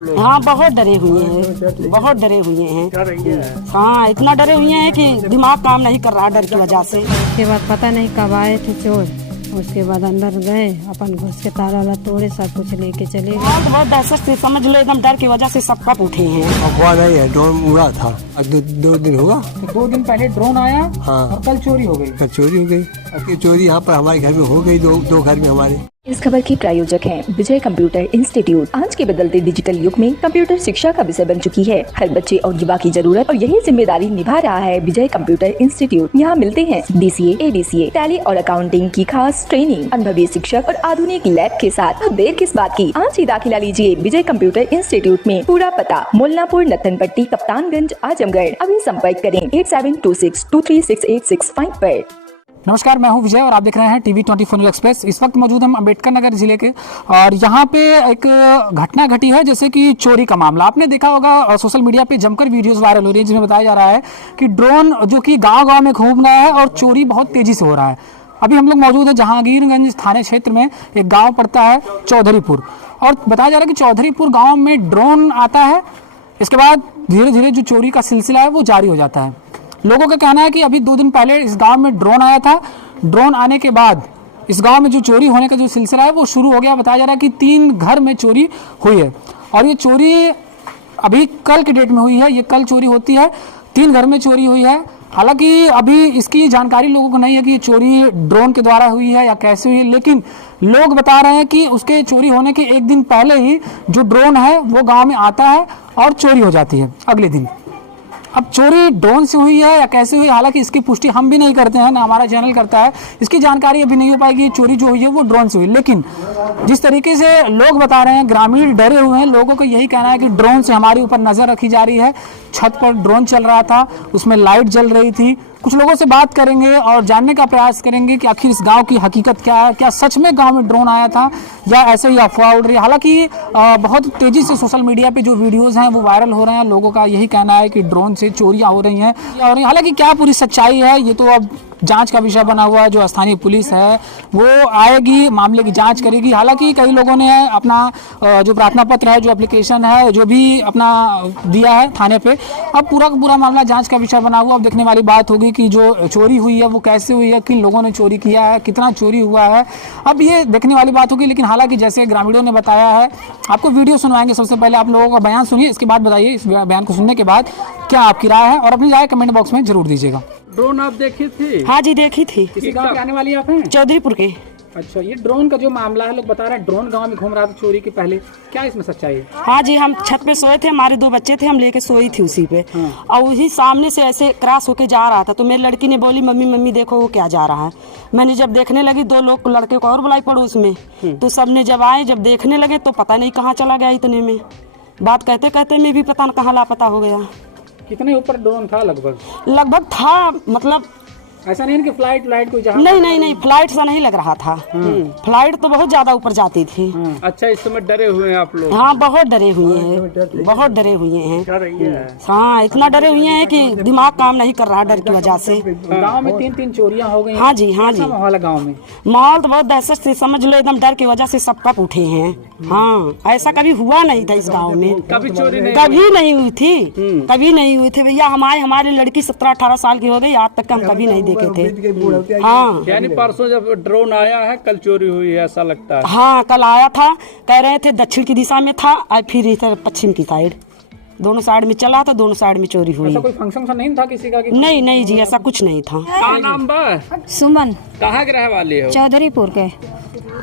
हाँ बहुत डरे हुए हैं, बहुत डरे हुए हैं। हाँ इतना डरे हुए हैं कि दिमाग काम नहीं कर रहा डर की वजह से। उसके बाद पता नहीं कब आए थे चोर। उसके बाद अंदर गए, अपन घुस के ताला वाला तोड़े, सब कुछ लेके चले गए। हाँ तो बहुत दहशत से समझ लो, एकदम डर की वजह से सब कप उठे हैं। अफवाह नहीं है, ड्रोन उड़ा था। दो दिन होगा। 2 दिन पहले ड्रोन आया। हाँ। और कल चोरी हो गई। कल चोरी हो गई। अब चोरी यहाँ पर हमारे घर में हो गई, दो घर में हमारे। इस खबर के प्रायोजक हैं विजय कंप्यूटर इंस्टीट्यूट। आज के बदलते डिजिटल युग में कंप्यूटर शिक्षा का विषय बन चुकी है। हर बच्चे और युवा की जरूरत और यही जिम्मेदारी निभा रहा है विजय कंप्यूटर इंस्टीट्यूट। यहाँ मिलते हैं DCA, ADCA, टैली और अकाउंटिंग की खास ट्रेनिंग, अनुभवी शिक्षक और आधुनिक लैब के साथ। अब देर किस बात की, आज ही दाखिला लीजिए विजय कंप्यूटर इंस्टीट्यूट में। पूरा पता मुल्लापुर, नत्थनपट्टी, कप्तानगंज, आजमगढ़। अभी संपर्क करें 8726236865 पर। नमस्कार, मैं हूं विजय और आप देख रहे हैं TV 24 न्यूज़ एक्सप्रेस। इस वक्त मौजूद हम अम्बेडकर नगर जिले के, और यहाँ पे एक घटना घटी है जैसे कि चोरी का मामला। आपने देखा होगा सोशल मीडिया पे जमकर वीडियोस वायरल हो रही है जिसमें बताया जा रहा है कि ड्रोन जो कि गांव-गांव में घूम रहा है और चोरी बहुत तेजी से हो रहा है। अभी हम लोग मौजूद है जहांगीरगंज थाने क्षेत्र में, एक गाँव पड़ता है चौधरीपुर, और बताया जा रहा है कि चौधरीपुर गाँव में ड्रोन आता है। इसके बाद धीरे धीरे जो चोरी का सिलसिला है वो जारी हो जाता है। लोगों का कहना है कि अभी 2 दिन पहले इस गांव में ड्रोन आया था। ड्रोन आने के बाद इस गांव में जो चोरी होने का जो सिलसिला है वो शुरू हो गया। बताया जा रहा है कि 3 घर में चोरी हुई है, और ये चोरी अभी कल की डेट में हुई है। ये कल चोरी होती है, 3 घर में चोरी हुई है। हालांकि अभी इसकी जानकारी लोगों को नहीं है कि ये चोरी ड्रोन के द्वारा हुई है या कैसे हुई है, लेकिन लोग बता रहे हैं कि उसके चोरी होने के 1 दिन पहले ही जो ड्रोन है वो गाँव में आता है और चोरी हो जाती है अगले दिन। अब चोरी ड्रोन से हुई है या कैसे हुई, हालांकि इसकी पुष्टि हम भी नहीं करते हैं, ना हमारा चैनल करता है। इसकी जानकारी अभी नहीं हो पाएगी चोरी जो हुई है वो ड्रोन से हुई। लेकिन जिस तरीके से लोग बता रहे हैं, ग्रामीण डरे हुए हैं, लोगों को यही कहना है कि ड्रोन से हमारे ऊपर नज़र रखी जा रही है। छत पर ड्रोन चल रहा था, उसमें लाइट जल रही थी। कुछ लोगों से बात करेंगे और जानने का प्रयास करेंगे कि आखिर इस गांव की हकीकत क्या है। क्या सच में गांव में ड्रोन आया था या ऐसे ही अफवाह उड़ रही है। हालांकि बहुत तेजी से सोशल मीडिया पे जो वीडियोस हैं वो वायरल हो रहे हैं। लोगों का यही कहना है कि ड्रोन से चोरियां हो रही हैं। हालांकि क्या पूरी सच्चाई है ये तो अब जांच का विषय बना हुआ है। जो स्थानीय पुलिस है वो आएगी, मामले की जांच करेगी। हालांकि कई लोगों ने अपना जो प्रार्थना पत्र है, जो एप्लीकेशन है, जो भी अपना दिया है थाने पे। अब पूरा का पूरा मामला जांच का विषय बना हुआ। अब देखने वाली बात होगी कि जो चोरी हुई है वो कैसे हुई है, किन लोगों ने चोरी किया है, कितना चोरी हुआ है, अब ये देखने वाली बात होगी। लेकिन हालांकि जैसे ग्रामीणों ने बताया है, आपको वीडियो सुनवाएंगे। सबसे पहले आप लोगों का बयान सुनिए, इसके बाद बताइए इस बयान को सुनने के बाद क्या आपकी राय है, और अपनी राय कमेंट बॉक्स में जरूर दीजिएगा। ड्रोन आप देखी थी? हाँ जी देखी थी। किसी गांव के आने वाली आप हैं? चौधरीपुर के। अच्छा, ये ड्रोन का जो मामला है, लोग बता रहे हैं ड्रोन गांव में घूम रहा था चोरी के पहले, क्या इसमें सच्चाई है? हाँ जी, हम छत पे सोए थे, हमारे 2 बच्चे थे, हम लेके सोई थी उसी पे। और उसी सामने से ऐसे क्रॉस होके जा रहा था, तो मेरी लड़की ने बोली मम्मी मम्मी देखो वो क्या जा रहा है। मैंने जब देखने लगी, 2 लोग लड़के को और बुलाई पड़ोस में, तो सबने जब आए, जब देखने लगे तो पता नहीं कहाँ चला गया। इतने में बात कहते कहते में भी पता न कहाँ लापता हो गया। कितने ऊपर ड्रोन था? लगभग था, मतलब ऐसा नहीं है कि फ्लाइट कोई जहां? नहीं, फ्लाइट सा नहीं लग रहा था। फ्लाइट तो बहुत ज्यादा ऊपर जाती थी। अच्छा, इस समय डरे हुए हैं आप लोग? हाँ बहुत डरे हुए हैं, बहुत डरे हुए हैं। हाँ इतना डरे हुए हैं कि दिमाग काम नहीं कर रहा डर की वजह से। गांव में 3 चोरियां हो गई। हाँ जी, हाँ जी। माहौल है गांव में? माहौल तो बहुत दहशत से समझ लो, एकदम डर की वजह से सब कप उठे हैं। हाँ ऐसा कभी हुआ नहीं था इस गाँव में, कभी चोरी कभी नहीं हुई थी, कभी नहीं हुई थी भैया। हमारी लड़की 17-18 साल की हो गई, आज तक हम कभी नहीं देखे थे। हाँ यानी परसों जब ड्रोन आया है कल चोरी हुई है ऐसा लगता है? हाँ कल आया था, कह रहे थे दक्षिण की दिशा में था, और फिर इधर पश्चिम की साइड, दोनों साइड में चला था, दोनों साइड में चोरी हुई। ऐसा कोई फंक्शन नहीं था किसी का? नहीं जी, ऐसा कुछ नहीं था। क्या नाम बा? सुमन। कहाँ के रहने वाले हो? चौधरीपुर के।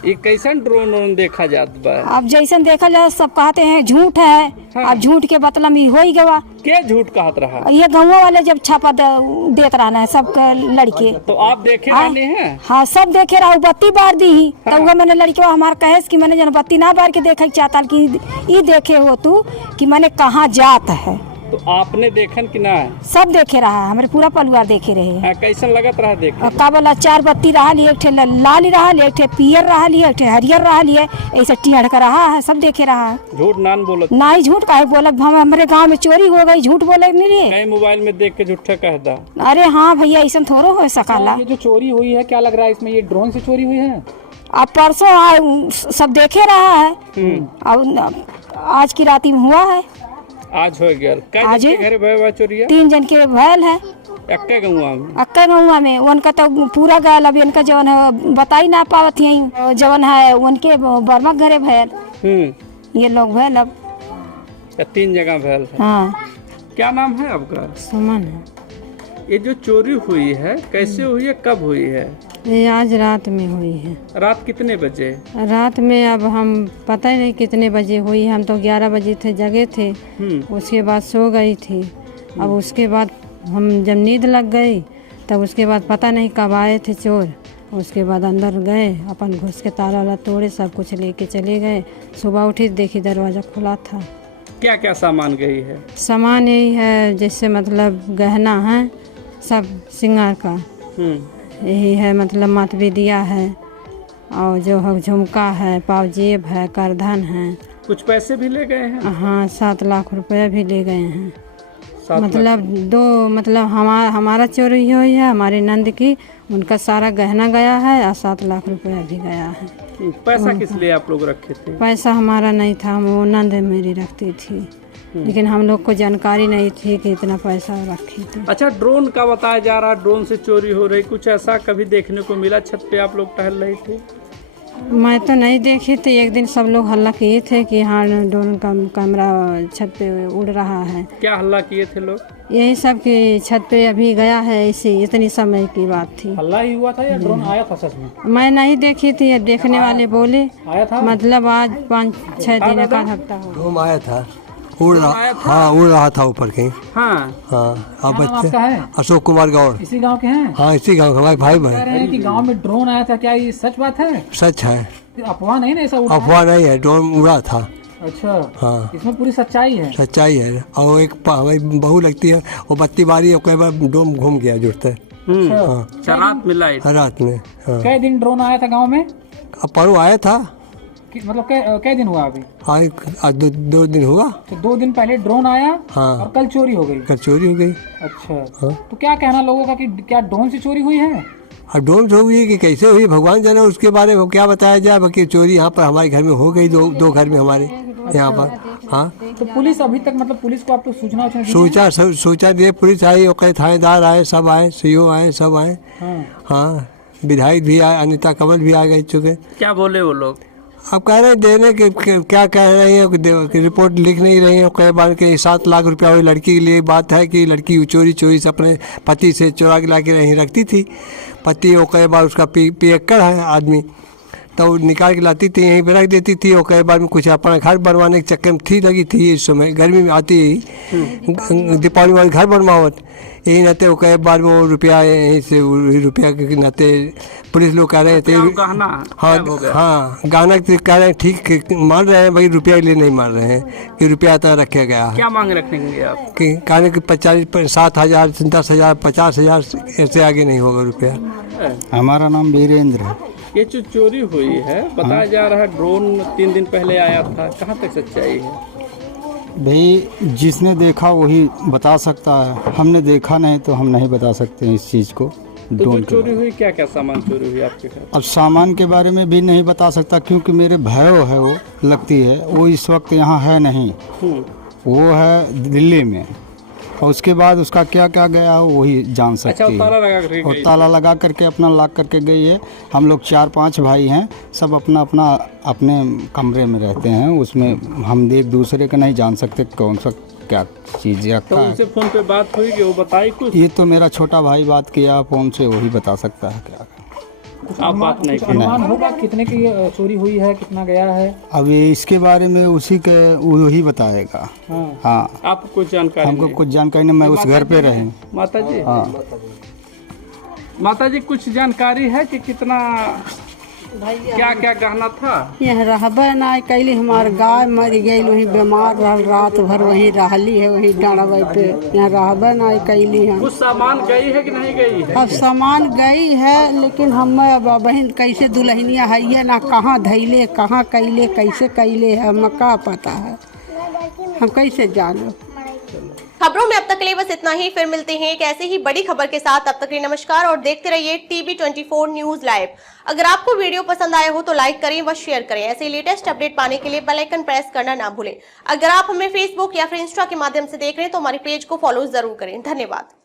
ये कैसन ड्रोन देखा जाता बा? अब जैसन देखा जाए, सब कहते हैं झूठ है। अब झूठ के बदला में हो ही गवा। क्या झूठ कहत रहा? ये गाँव वाले जब छापा देत रहना है सब लड़के। तो आप देखे रहने हैं? हाँ सब देखे रहा, बत्ती बार दी ही। तब वो मैंने लड़के हमारे कहे कि मैंने जन बत्ती ना बार के देखा चाहता कि ये देखे हो तू कि मैंने कहाँ जात है। तो आपने देखन कि ना? सब देखे रहा, हमारे पूरा परिवार देखे रहे। कैसन लगत रहा देख? का बोला 4 बत्ती रहा लिए, एक ठे लाल रहा लिए, एक ठे पियर रहा लिए, एक ठे हरियर रहा लिए, ऐसे टिहड़ कर रहा है। सब देखे रहा है। झूठ नान बोलो? नहीं झूठ काहे बोला, हमारे गांव में चोरी हो गई, झूठ बोले नहीं रे। मोबाइल में देख के झूठा कहता? अरे हाँ भैया, ऐसा थोड़ा हो सकाला। ये जो चोरी हुई है क्या लग रहा है इसमें ये ड्रोन से चोरी हुई है? अब परसों सब देखे रहा है। अब आज की रात में हुआ है। आज हो गया आज घर भय चोरिया 3 जन के भैल है अक्के गंवा में उनका तो पूरा गैल। अभी उनका जवन है बताई ना पावत यही जवन है उनके बर्मा घरे भैल ये लोग भैल। अब 3 जगह भैल है। हाँ क्या नाम है आपका? सुमन है। ये जो चोरी हुई है कैसे हुई है, कब हुई है? ये आज रात में हुई है। रात कितने बजे? रात में अब हम पता ही नहीं कितने बजे हुई। हम तो 11 बजे थे जगे थे। उसके बाद सो गई थी। अब उसके बाद हम जब नींद लग गई तब उसके बाद पता नहीं कब आए थे चोर। उसके बाद अंदर गए अपन घुस के ताला वाला तोड़े सब कुछ लेके चले गए। सुबह उठी देखी दरवाज़ा खुला था। क्या क्या सामान गई है? सामान यही है जैसे मतलब गहना है सब श्रृंगार का यही है, मतलब मतबी दिया है और जो है झुमका है, पावजेब है, करधन है। कुछ पैसे भी ले गए हैं? हाँ 7 लाख रुपया भी ले गए हैं। 7 मतलब 2 मतलब हमारा चोरी हुई है, हमारी नंद की, उनका सारा गहना गया है और 7 लाख रुपया भी गया है। पैसा किस लिए आप लोग रखे थे? पैसा हमारा नहीं था, वो नंद मेरी रखती थी लेकिन हम लोग को जानकारी नहीं थी कि इतना पैसा रखी थी। अच्छा, ड्रोन का बताया जा रहा है, ड्रोन से चोरी हो रही, कुछ ऐसा कभी देखने को मिला? छत पे आप लोग टहल रहे थे? मैं तो नहीं देखी थी। एक दिन सब लोग हल्ला किए थे कि हाँ ड्रोन का कैमरा छत पे उड़ रहा है। क्या हल्ला किए थे लोग? यही सब कि छत पे अभी गया है, इसी इतनी समय की बात थी। हल्ला ही हुआ था या ड्रोन आया था सच में? मैं नहीं देखी थी, देखने वाले बोले आया था। मतलब आज 5-6 दिन का हफ्ता हो। ड्रोन आया था, उड़ रहा, हाँ उड़ रहा था ऊपर कहीं। हाँ हाँ अब क्या नाम बच्चे आपका है? अशोक कुमार गौड़। इसी गांव के हैं? हाँ इसी गाँव हमारे भाई कह बहन। रहे हैं कि गांव में ड्रोन आया था, क्या ये सच बात है? सच है, अफवाह नहीं ना ऐसा उड़ा है? अफवाह नहीं है, ड्रोन उड़ा था। अच्छा हाँ इसमें पूरी सच्चाई है। सच्चाई है। और एक हमारी बहू लगती है, वो बत्ती बारी और कई बार ड्रोन घूम गया जुड़ता है। अच्छा, रात में लाइट? रात में। हाँ कई दिन ड्रोन आया था गांव में? अब परसों आया था। मतलब कई दिन हुआ अभी? आज 2 दिन हुआ। तो 2 दिन पहले ड्रोन आया हाँ और कल चोरी हो गई। कल चोरी हो गई। अच्छा हाँ। तो क्या कहना लोगों का कि क्या ड्रोन से चोरी हुई है? अब ड्रोन से हुई कि कैसे हुई भगवान जाने, उसके बारे में क्या बताया जाए। बाकी चोरी यहाँ पर हमारे घर में हो गई, दो घर में हमारे यहाँ पर। हाँ तो पुलिस अभी तक मतलब पुलिस को आप लोग सूचना दी? सूचना दिए, पुलिस आई और कई थानेदार आए, सब आए, सीओ आए, सब आए। हाँ विधायक भी आए, अनिता कमल भी आ गए चुके। क्या बोले वो लोग? अब कह रहे हैं देने के, क्या कह रहे हैं कि रिपोर्ट लिख नहीं रहे हैं। कई बार के 7 लाख रुपया हुई लड़की के लिए बात है कि लड़की चोरी से अपने पति से चुरा के ला के नहीं रखती थी। पति वो कई बार उसका पियक्कड़ है आदमी, तो निकाल के लाती थी, यहीं पर रख देती थी। और कई बार में कुछ अपना घर बनवाने के चक्कर में थी लगी थी। इस समय गर्मी में आती ही दीपावली वाली घर बनवावत, यही नाते वो कई बार में वो रुपया यहीं से रुपया के नाते पुलिस लोग कह रहे थे। गहना? हाँ गहना कह रहे हैं, ठीक मान रहे हैं भाई, रुपया के लिए नहीं मान रहे हैं कि रुपया तो रखा गया है। क्या मांग रखेंगे आप? कि कहने कि 7,000 10,000 50,000 ऐसे आगे नहीं होगा रुपया। हमारा नाम वीरेंद्र है। ये जो चोरी हुई है बताया जा रहा है ड्रोन 3 दिन पहले आया था, कहाँ तक सच्चाई है? भाई जिसने देखा वही बता सकता है, हमने देखा नहीं तो हम नहीं बता सकते हैं इस चीज़ को। तो जो ड्रोन चोरी हुई क्या क्या सामान चोरी हुई आपके घर? अब सामान के बारे में भी नहीं बता सकता क्योंकि मेरे भाई है, वो लगती है, वो इस वक्त यहाँ है नहीं, वो है दिल्ली में। और उसके बाद उसका क्या क्या गया है वही जान सकती है। और ताला लगा करके अपना लॉक करके गई है। हम लोग 4-5 भाई हैं, सब अपना अपने कमरे में रहते हैं। उसमें हम एक दूसरे का नहीं जान सकते कौन सा क्या चीज़ रखा है। उनसे फोन पे बात हुई कि वो बताई कुछ? ये तो मेरा छोटा भाई बात किया फ़ोन से, वही बता सकता है क्या। आप बात नहीं की? अनुमान होगा कितने की चोरी हुई है, कितना गया है? अब ये इसके बारे में उसी के वही बताएगा। हाँ आपको कुछ जानकारी? हमको कुछ जानकारी नहीं, मैं उस घर पे रहे। माता जी, हाँ माता जी कुछ जानकारी है कि कितना क्या क्या गहना था? यहाँ रहबे ना कैली, हमार गाय मर गई, वही बीमार रहल, रात भर वही रहली है, वही डरवे पे। यहाँ रहबे ना कैली है। कुछ सामान गई है कि नहीं गई है? अब सामान गई है लेकिन हम बहन कैसे दुल्हनिया है ना, कहाँ धैले, कहाँ कैले, कैसे कैले है, हमें का पता है, हम कैसे जानो। खबरों में अब तक के लिए बस इतना ही। फिर मिलते हैं एक ऐसे ही बड़ी खबर के साथ। तब तक के लिए नमस्कार और देखते रहिए टीवी 24 न्यूज लाइव। अगर आपको वीडियो पसंद आया हो तो लाइक करें व शेयर करें। ऐसे लेटेस्ट अपडेट पाने के लिए बेल आइकन प्रेस करना ना भूलें। अगर आप हमें फेसबुक या फिर इंस्टा के माध्यम से देख रहे हैं तो हमारे पेज को फॉलो जरूर करें। धन्यवाद।